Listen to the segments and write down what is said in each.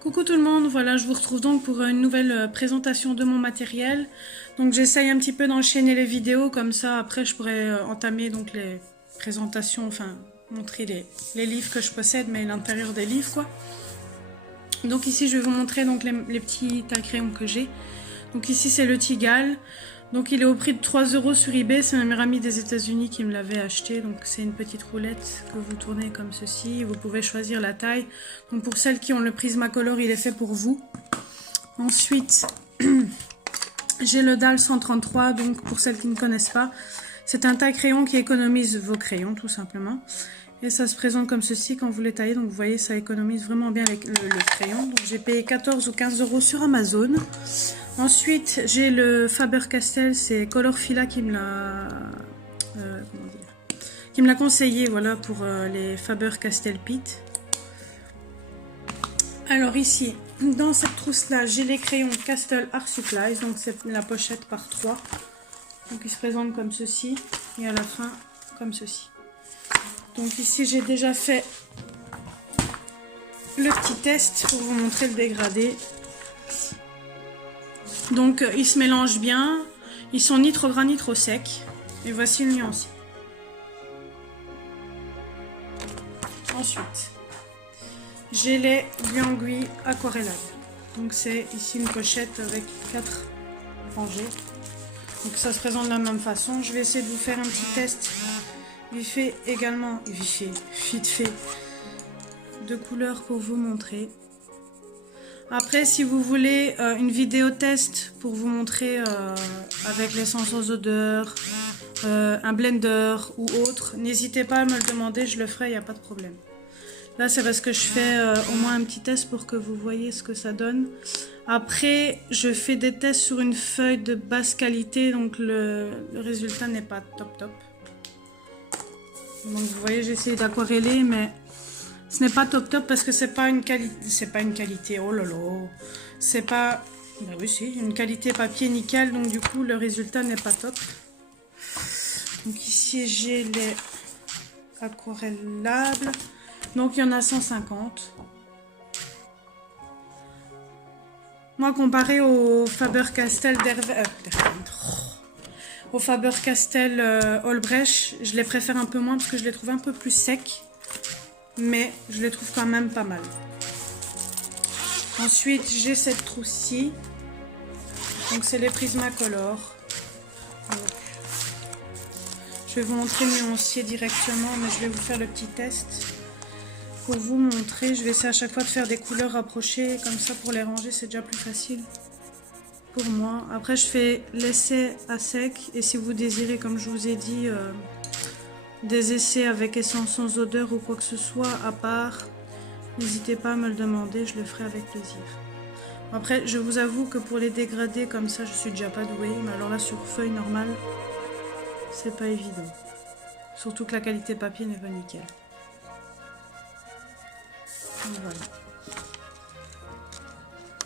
Coucou tout le monde, voilà je vous retrouve donc pour une nouvelle présentation de mon matériel. Donc j'essaye un petit peu d'enchaîner les vidéos, comme ça après je pourrais entamer donc les présentations, enfin montrer les livres que je possède, mais l'intérieur des livres quoi. Donc ici je vais vous montrer donc les petits taille-crayons que j'ai. Donc ici c'est le Tigal. Donc il est au prix de 3 € sur eBay, c'est un meilleur ami des États-Unis qui me l'avait acheté. Donc c'est une petite roulette que vous tournez comme ceci, vous pouvez choisir la taille. Donc pour celles qui ont le Prismacolor, il est fait pour vous. Ensuite, j'ai le DAL 133, donc pour celles qui ne connaissent pas, c'est un taille-crayon qui économise vos crayons tout simplement. Et ça se présente comme ceci quand vous les taillez, donc vous voyez ça économise vraiment bien le crayon. Donc j'ai payé 14 ou 15 € sur Amazon. Ensuite, j'ai le Faber-Castell, c'est Colorfila qui me l'a conseillé, voilà, pour les Faber-Castell Pit. Alors ici, dans cette trousse-là, j'ai les crayons Castle Art Supplies, donc c'est la pochette par 3. Donc il se présente comme ceci, et à la fin, comme ceci. Donc ici, j'ai déjà fait le petit test pour vous montrer le dégradé. Donc ils se mélangent bien, ils sont ni trop gras ni trop secs. Et voici le nuancier. Ensuite, j'ai les Guangui aquarellables. Donc c'est ici une pochette avec 4 rangées. Donc ça se présente de la même façon. Je vais essayer de vous faire un petit test vite fait de couleurs pour vous montrer. Après, si vous voulez une vidéo test pour vous montrer avec l'essence aux odeurs, un blender ou autre, n'hésitez pas à me le demander, je le ferai, il n'y a pas de problème. Là, c'est parce que je fais au moins un petit test pour que vous voyez ce que ça donne. Après, je fais des tests sur une feuille de basse qualité, donc le résultat n'est pas top. Donc vous voyez, j'ai essayé d'aquareller, mais ce n'est pas top parce que c'est pas une qualité, oh lolo, c'est pas, bah oui si, une qualité papier nickel, donc du coup le résultat n'est pas top. Donc ici j'ai les aquarellables, donc il y en a 150. Moi comparé au Faber-Castell au Faber-Castell Albrecht, je les préfère un peu moins parce que je les trouve un peu plus secs. Mais je les trouve quand même pas mal. Ensuite, j'ai cette trousse-ci. Donc, c'est les Prismacolor. Donc, je vais vous montrer le nuancier directement, mais je vais vous faire le petit test. Pour vous montrer, je vais essayer à chaque fois de faire des couleurs rapprochées. Comme ça, pour les ranger, c'est déjà plus facile pour moi. Après, je fais l'essai à sec. Et si vous désirez, comme je vous ai dit... des essais avec essence sans odeur ou quoi que ce soit à part, n'hésitez pas à me le demander, je le ferai avec plaisir. Après, je vous avoue que pour les dégradés comme ça, je suis déjà pas douée, mais alors là sur feuille normale, c'est pas évident. Surtout que la qualité papier n'est pas nickel. Donc, voilà.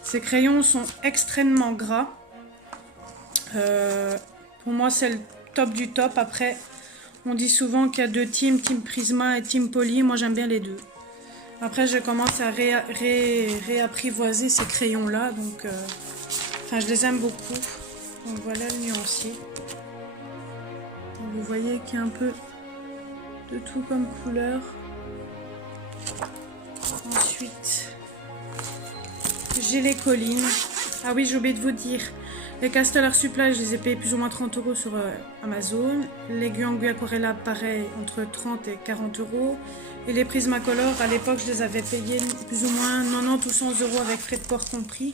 Ces crayons sont extrêmement gras. Pour moi, c'est le top du top. Après, on dit souvent qu'il y a deux teams, Team Prisma et Team Poly. Moi, j'aime bien les deux. Après, je commence à réapprivoiser ces crayons-là. Donc, enfin, je les aime beaucoup. Donc, voilà le nuancier. Donc, vous voyez qu'il y a un peu de tout comme couleur. Ensuite, j'ai les collines. Ah oui, j'ai oublié de vous dire. Les Castle Art Supplies, je les ai payés plus ou moins 30 € sur Amazon. Les Guangui aquarellables, pareil, entre 30 et 40 €. Et les Prismacolor, à l'époque, je les avais payés plus ou moins 90 ou 100 € avec frais de port compris.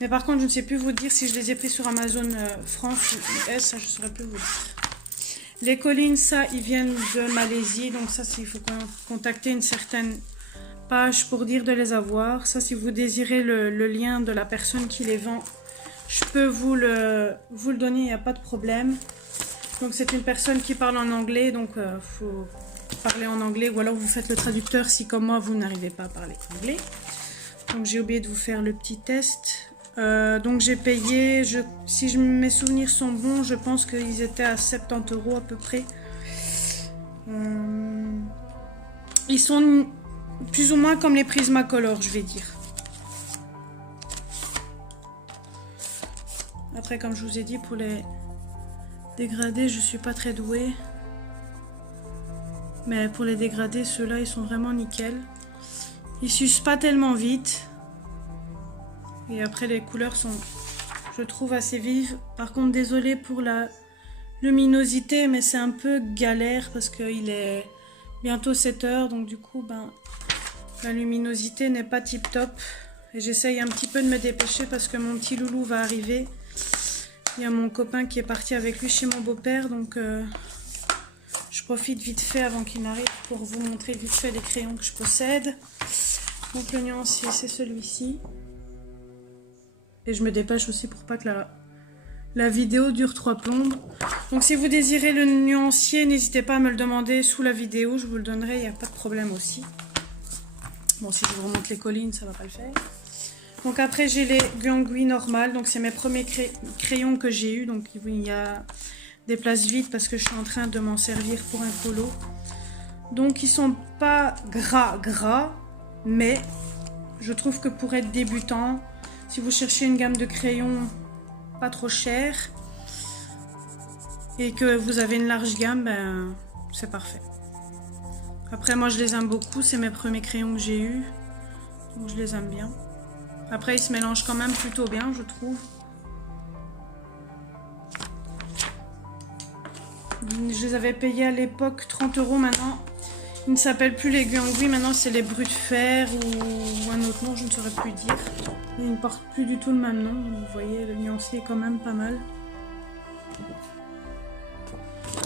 Mais par contre, je ne sais plus vous dire si je les ai pris sur Amazon France ou US, ça je ne saurais plus vous dire. Les collines, ça, ils viennent de Malaisie. Donc ça, il faut contacter une certaine page pour dire de les avoir. Ça, si vous désirez le lien de la personne qui les vend, je peux vous le donner, il n'y a pas de problème. Donc c'est une personne qui parle en anglais, donc faut parler en anglais ou alors vous faites le traducteur si comme moi vous n'arrivez pas à parler anglais. Donc j'ai oublié de vous faire le petit test. Donc j'ai payé, si mes souvenirs sont bons, je pense qu'ils étaient à 70 € à peu près. Ils sont plus ou moins comme les Prismacolor, je vais dire. Après, comme je vous ai dit, pour les dégradés, je suis pas très douée. Mais pour les dégradés, ceux-là, ils sont vraiment nickel. Ils s'usent pas tellement vite. Et après, les couleurs sont, je trouve, assez vives. Par contre, désolée pour la luminosité, mais c'est un peu galère parce qu'il est bientôt 7 h. Donc du coup, la luminosité n'est pas tip top. Et j'essaye un petit peu de me dépêcher parce que mon petit loulou va arriver. Il y a mon copain qui est parti avec lui chez mon beau-père. Donc je profite vite fait avant qu'il n'arrive pour vous montrer vite fait les crayons que je possède. Donc le nuancier, c'est celui-ci. Et je me dépêche aussi pour pas que la vidéo dure 3 plombes. Donc si vous désirez le nuancier, n'hésitez pas à me le demander sous la vidéo. Je vous le donnerai, il n'y a pas de problème aussi. Bon, si je vous remonte les collines, ça va pas le faire. Donc après, j'ai les Guangui normales. Donc c'est mes premiers crayons que j'ai eu. Donc il y a des places vides parce que je suis en train de m'en servir pour un colo. Donc ils sont pas gras, mais je trouve que pour être débutant, si vous cherchez une gamme de crayons pas trop chère et que vous avez une large gamme, c'est parfait. Après, moi je les aime beaucoup, c'est mes premiers crayons que j'ai eu, donc je les aime bien. Après, ils se mélangent quand même plutôt bien, je trouve. Je les avais payés à l'époque 30 € maintenant. Ils ne s'appellent plus les Guangui, maintenant c'est les Brut de Fer ou un autre nom, je ne saurais plus dire. Ils ne portent plus du tout le même nom, donc vous voyez, le nuancier est quand même pas mal.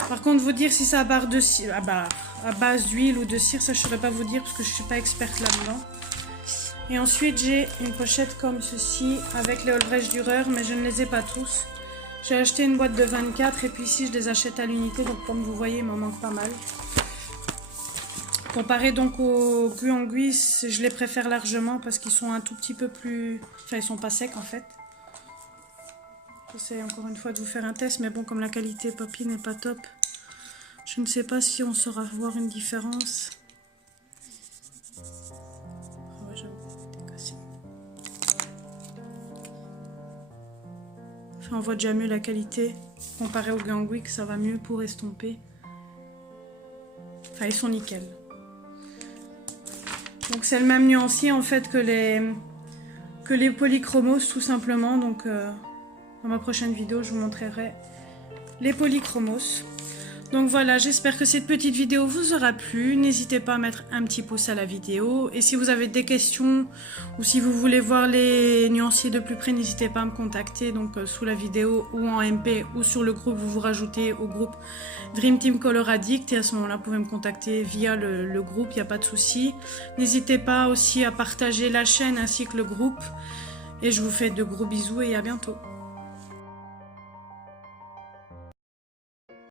Par contre, vous dire si c'est à base d'huile ou de cire, ça je ne saurais pas vous dire parce que je ne suis pas experte là-dedans. Et ensuite, j'ai une pochette comme ceci avec les Olbrecht Dürer, mais je ne les ai pas tous. J'ai acheté une boîte de 24 et puis ici, je les achète à l'unité, donc comme vous voyez, il m'en manque pas mal. Comparé donc aux Guangui, je les préfère largement parce qu'ils sont un tout petit peu plus... Enfin, ils sont pas secs en fait. J'essaie encore une fois de vous faire un test, mais bon, comme la qualité papier n'est pas top, je ne sais pas si on saura voir une différence. Oh, ouais, j'avoue, cassé. Enfin, on voit déjà mieux la qualité comparé aux Guangui, que ça va mieux pour estomper. Enfin, ils sont nickel. Donc c'est le même nuancier en fait que les polychromos tout simplement. Donc dans ma prochaine vidéo je vous montrerai les polychromos. Donc voilà, j'espère que cette petite vidéo vous aura plu. N'hésitez pas à mettre un petit pouce à la vidéo. Et si vous avez des questions ou si vous voulez voir les nuanciers de plus près, n'hésitez pas à me contacter donc sous la vidéo ou en MP ou sur le groupe. Vous vous rajoutez au groupe Dream Team Color Addict et à ce moment-là, vous pouvez me contacter via le groupe, il n'y a pas de souci. N'hésitez pas aussi à partager la chaîne ainsi que le groupe. Et je vous fais de gros bisous et à bientôt.